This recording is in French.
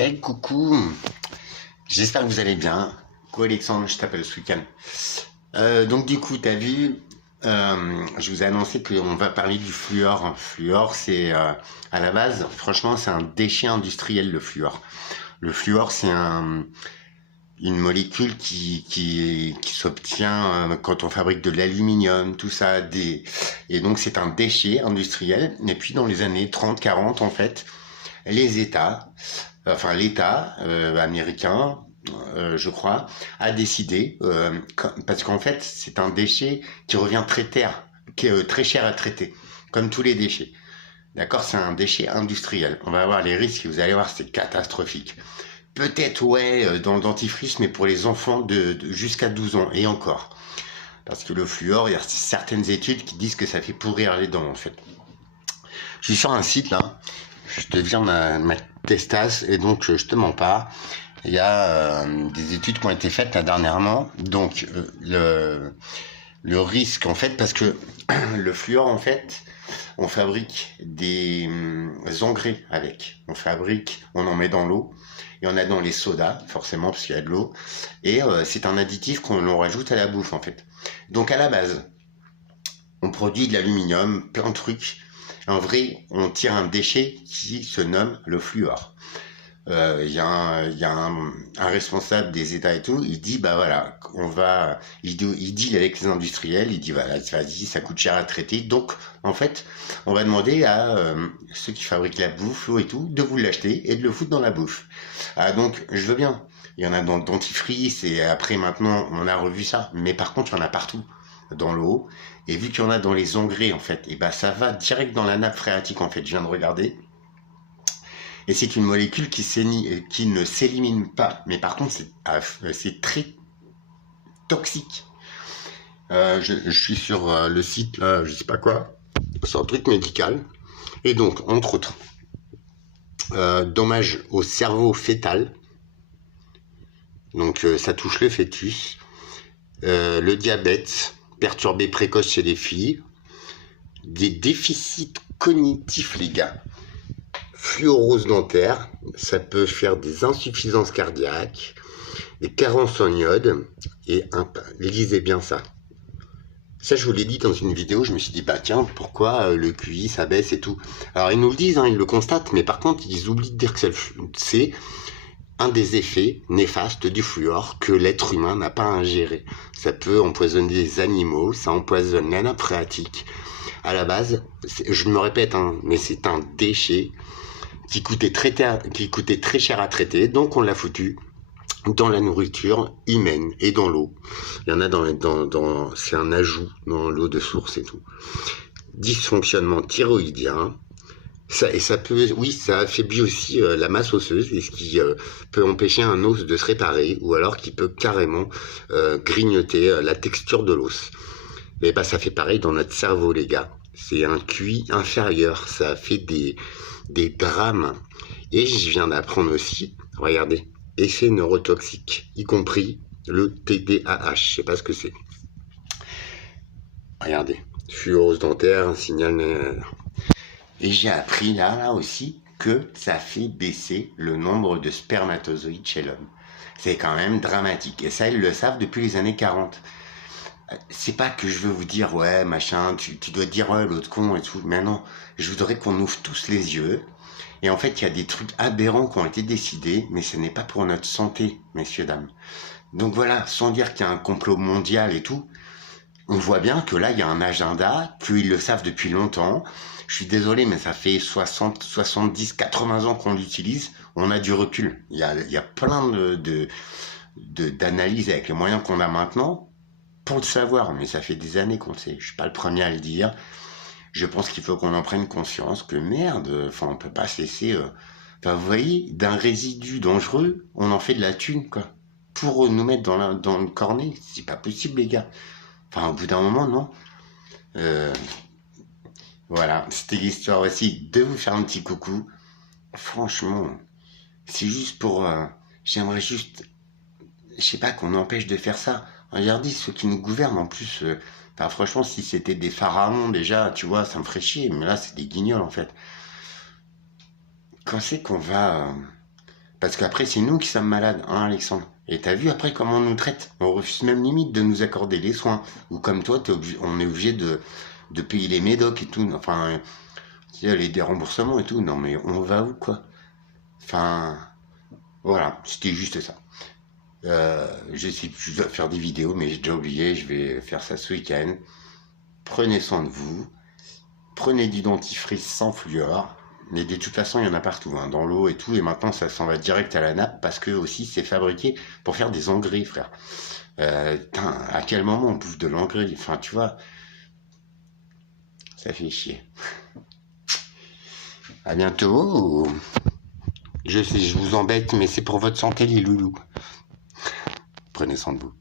Hey, coucou, j'espère que vous allez bien. Coucou Alexandre, je t'appelle ce week-end. Donc du coup, t'as vu, je vous ai annoncé qu'on va parler du fluor. Fluor, c'est à la base, franchement, c'est un déchet industriel, le fluor. Le fluor, c'est une molécule qui s'obtient quand on fabrique de l'aluminium, tout ça. Et donc, c'est un déchet industriel. Et puis, dans les années 30-40, en fait, l'État américain, je crois, a décidé, parce qu'en fait, c'est un déchet qui revient qui est très cher à traiter, comme tous les déchets. D'accord, c'est un déchet industriel. On va voir les risques, vous allez voir, c'est catastrophique. Peut-être, ouais, dans le dentifrice, mais pour les enfants de jusqu'à 12 ans, et encore. Parce que le fluor, il y a certaines études qui disent que ça fait pourrir les dents, en fait. Je suis sur un site, là, je te viens ma testasse, et donc je te mens pas. Il y a des études qui ont été faites là dernièrement. Donc le risque, en fait, parce que le fluor, en fait, on fabrique des engrais avec. On en met dans l'eau. Il y en a dans les sodas, forcément, parce qu'il y a de l'eau. Et c'est un additif qu'on rajoute à la bouffe, en fait. Donc à la base, on produit de l'aluminium, plein de trucs. En vrai, on tire un déchet qui se nomme le fluor. Il y a un responsable des États et tout, il dit bah voilà, il deal avec les industriels, il dit voilà, vas-y, ça coûte cher à traiter, donc en fait, on va demander à ceux qui fabriquent la bouffe, l'eau et tout, de vous l'acheter et de le foutre dans la bouffe. Ah donc, je veux bien. Il y en a dans le dentifrice et après maintenant, on a revu ça, mais par contre, il y en a partout dans l'eau. Et vu qu'il y en a dans les engrais en fait, et bah ça va direct dans la nappe phréatique en fait. Je viens de regarder. Et c'est une molécule qui ne s'élimine pas. Mais par contre, c'est très toxique. Je suis sur le site, là, je sais pas quoi. C'est un truc médical. Et donc, entre autres, dommage au cerveau fœtal. Donc, ça touche le fœtus. Le diabète, perturbé précoce chez les filles. Des déficits cognitifs, les gars. Fluorose dentaire, ça peut faire des insuffisances cardiaques, des carences en iode, et lisez bien ça. Ça, je vous l'ai dit dans une vidéo, je me suis dit, bah tiens, pourquoi le QI, ça baisse et tout. Alors, ils nous le disent, hein, ils le constatent, mais par contre, ils oublient de dire que c'est un des effets néfastes du fluor que l'être humain n'a pas ingéré. Ça peut empoisonner des animaux, ça empoisonne la nappe phréatique. À la base, je me répète, hein, mais c'est un déchet qui coûtait très cher à traiter, donc on l'a foutu dans la nourriture humaine et dans l'eau. Il y en a c'est un ajout dans l'eau de source et tout. Dysfonctionnement thyroïdien, ça affaiblit aussi la masse osseuse, et ce qui peut empêcher un os de se réparer, ou alors qui peut carrément grignoter la texture de l'os. Mais bah ça fait pareil dans notre cerveau, les gars. C'est un QI inférieur, ça fait des drames. Et je viens d'apprendre aussi, regardez, effet neurotoxique, y compris le TDAH, je sais pas ce que c'est. Regardez, fluorose dentaire, un signal. Et j'ai appris là aussi que ça fait baisser le nombre de spermatozoïdes chez l'homme. C'est quand même dramatique. Et ça, ils le savent depuis les années 40. C'est pas que je veux vous dire, ouais, machin, tu dois dire, ouais, l'autre con et tout. Mais non, je voudrais qu'on ouvre tous les yeux. Et en fait, il y a des trucs aberrants qui ont été décidés, mais ce n'est pas pour notre santé, messieurs, dames. Donc voilà, sans dire qu'il y a un complot mondial et tout, on voit bien que là, il y a un agenda, qu'ils le savent depuis longtemps. Je suis désolé, mais ça fait 60, 70, 80 ans qu'on l'utilise. On a du recul. Il y a plein d'analyses avec les moyens qu'on a maintenant pour le savoir, mais ça fait des années qu'on le sait. Je suis pas le premier à le dire. Je pense qu'il faut qu'on en prenne conscience que merde, enfin on peut pas se laisser. Enfin vous voyez, d'un résidu dangereux, on en fait de la thune quoi. Pour nous mettre dans le cornet, c'est pas possible les gars. Enfin au bout d'un moment non. Voilà, c'était l'histoire aussi de vous faire un petit coucou. Franchement, c'est juste pour. J'aimerais juste, je sais pas, qu'on empêche de faire ça. Regardez ceux qui nous gouvernent en plus. Enfin, franchement, si c'était des pharaons déjà, tu vois, ça me ferait chier. Mais là, c'est des guignols en fait. Quand c'est qu'on va Parce qu'après, c'est nous qui sommes malades, hein, Alexandre. Et t'as vu après comment on nous traite? On refuse même limite de nous accorder les soins. Ou comme toi, on est obligé de payer les médocs et tout. Enfin, il y a les déremboursements et tout. Non, mais on va où, quoi? Enfin, voilà, c'était juste ça. Je dois faire des vidéos, mais j'ai déjà oublié. Je vais faire ça ce week-end. Prenez soin de vous. Prenez du dentifrice sans fluor. Mais de toute façon, il y en a partout, hein, dans l'eau et tout. Et maintenant, ça s'en va direct à la nappe parce que aussi, c'est fabriqué pour faire des engrais, frère. Putain, à quel moment on bouffe de l'engrais? Enfin, tu vois, ça fait chier. À bientôt. Je sais, je vous embête, mais c'est pour votre santé, les loulous. Prenez soin de vous.